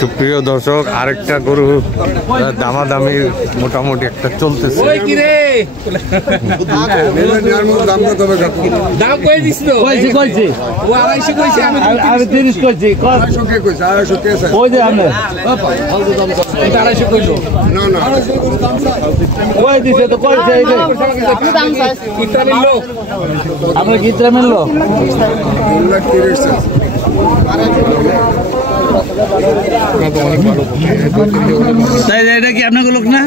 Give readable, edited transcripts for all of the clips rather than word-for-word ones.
সুপ্রিয় দর্শক, আরেকটা গরু দামাদামির মোটামুটি একটা চলতেছে। আপনার গীতটা মিললো তাই এটা কি আপনাকে লোক না?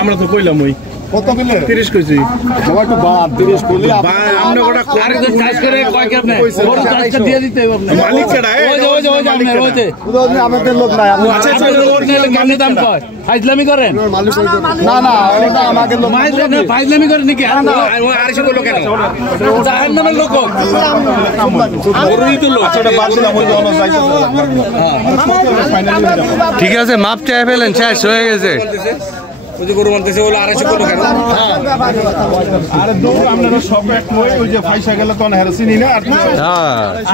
আমরা তো কইলাম ওই কত মিলে 30 কইছি সবাই তো বাদ 30 কইলি আমরা ওটা আরেকজন চাষ করে কয় কেমনে বড় চাষটা দিয়ে দিতে হবে আপনি মালিক কেডা ওই যে আমাদের লোক নাই আচ্ছা ওর নিলে কেমনে দাম কয় ফাইজলামি করেন না না ওটা আমাদের লোক ফাইজলামি করেন নাকি আর সব লোক কেন জাহান্নামের লোক গরুই তো লোক ছোট বাসিলা মধ্যে অন যাইতেছে। ঠিক আছে, মাপ চাই ফেলেন, শেষ হয়ে গেছে। ওই যে গরু মানতেছে ওলা 250 কিলো কেন? আরে দৌড় আপনারা সব এক নয়, ওই যে পয়সা গেল তখন হেরে চিনি না আর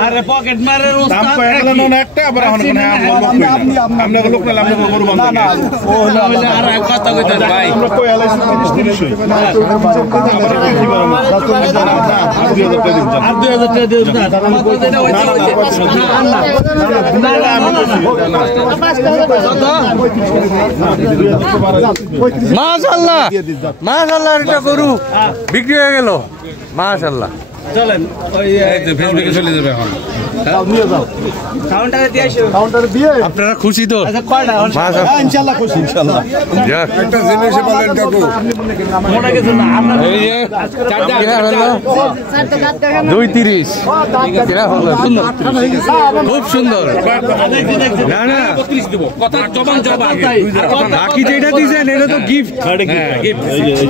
আরে পকেট মারের ওস্তাদ দাম কয় গেল না একটা আবার এখন আমরা লোক না আমরা গরু বান্ধা না ও হইলে আর এক কথা কইতে ভাই আমরা কই আলাইছি 30 হই আমরা কি বলবো না 2000 টাকা দিন আর 2000 টাকা দিন না আমাদের যেটা হইছে মাশাআল্লাহ মাশাআল্লাহ, এটা গরু বিক্রি হয়ে গেল। মাশাআল্লাহ, চলেন ওই ফেসবুকে চলে যাবে এখন নিয়ে যাও কাউন্টারে দিয়ে আসো কাউন্টারে দিয়ে আপনারা খুশি তো? আচ্ছা কয়টা মাশাআল্লাহ ইনশাআল্লাহ খুশি ইনশাআল্লাহ। যাক, একটা জিনিস বলেন কাকু, মোটা কিছু না আমরা এই যে চারটা কিরা হলো 230 কিরা হলো সুন্দর, খুব সুন্দর। না না 32 দেব কথা জবান জবান বাকি যেটা দিয়েছেন এটা তো গিফট,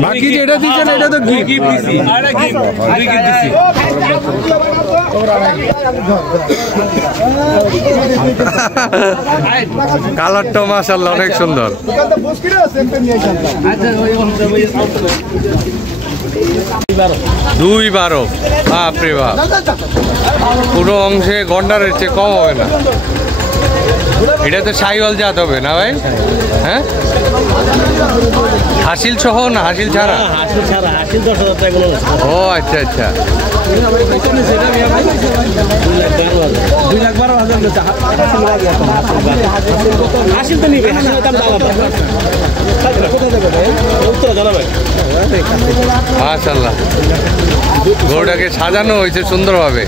বাকি যেটা দিয়েছেন এটা তো গিফট দিছি আরে গিফট দিছি কালারটা মাশাআল্লাহ অনেক সুন্দর। 212 বাপরে বাপ, পুরো অংশে গন্ডারের চেয়ে কম হবে না। এটা তো সাইওয়াল জাত হবে না ভাই? হ্যাঁ, হাসিল সহ না হাসিল ছাড়া? হাসিল ছাড়া, হাসিল 10,000 টাকা গুলো। ও আচ্ছা আচ্ছা, 2,12,000 হাসিল তো নিবে, হাসিল দাম জানাবে কোথায় যাবে ভাই? উত্তর জানাবে। মাশাআল্লাহ, গরুটাকে সাজানো হয়েছে সুন্দরভাবে।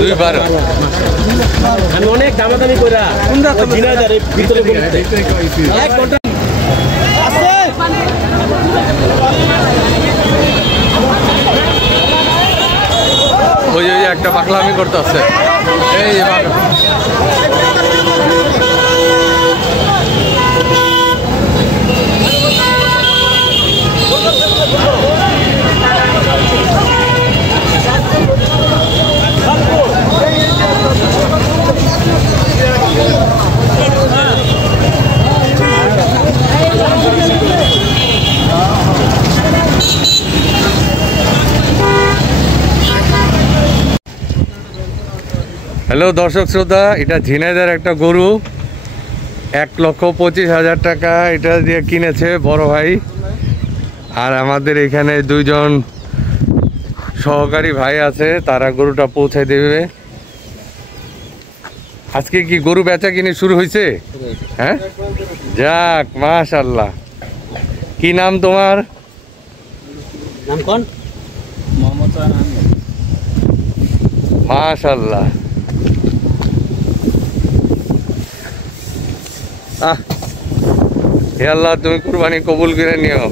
212 আমি অনেক দামাদামি কইরা জিনাদারের ভিতরে বলতে এক ঘন্টা আছে। ওই যে একটা পাগলামি করতে আসছে, এই যে হ্যালো দর্শক শ্রোতা, এটা ঝিনাইদার একটা গরু 1,25,000 টাকা এটা দিয়ে কিনেছে বড় ভাই। আর আমাদের এখানে 2জন সহকারী ভাই আছে, তারা গরুটা পৌঁছে দেবে। আজকে কি গরু বেচা কিনে শুরু হয়েছে? হ্যাঁ, যাক মাশাআল্লাহ। কি নাম তোমার? নাম কোন? মোহাম্মদ মাশাআল্লাহ। হে আল্লাহ, তুমি কুরবানি কবুল করে নিও।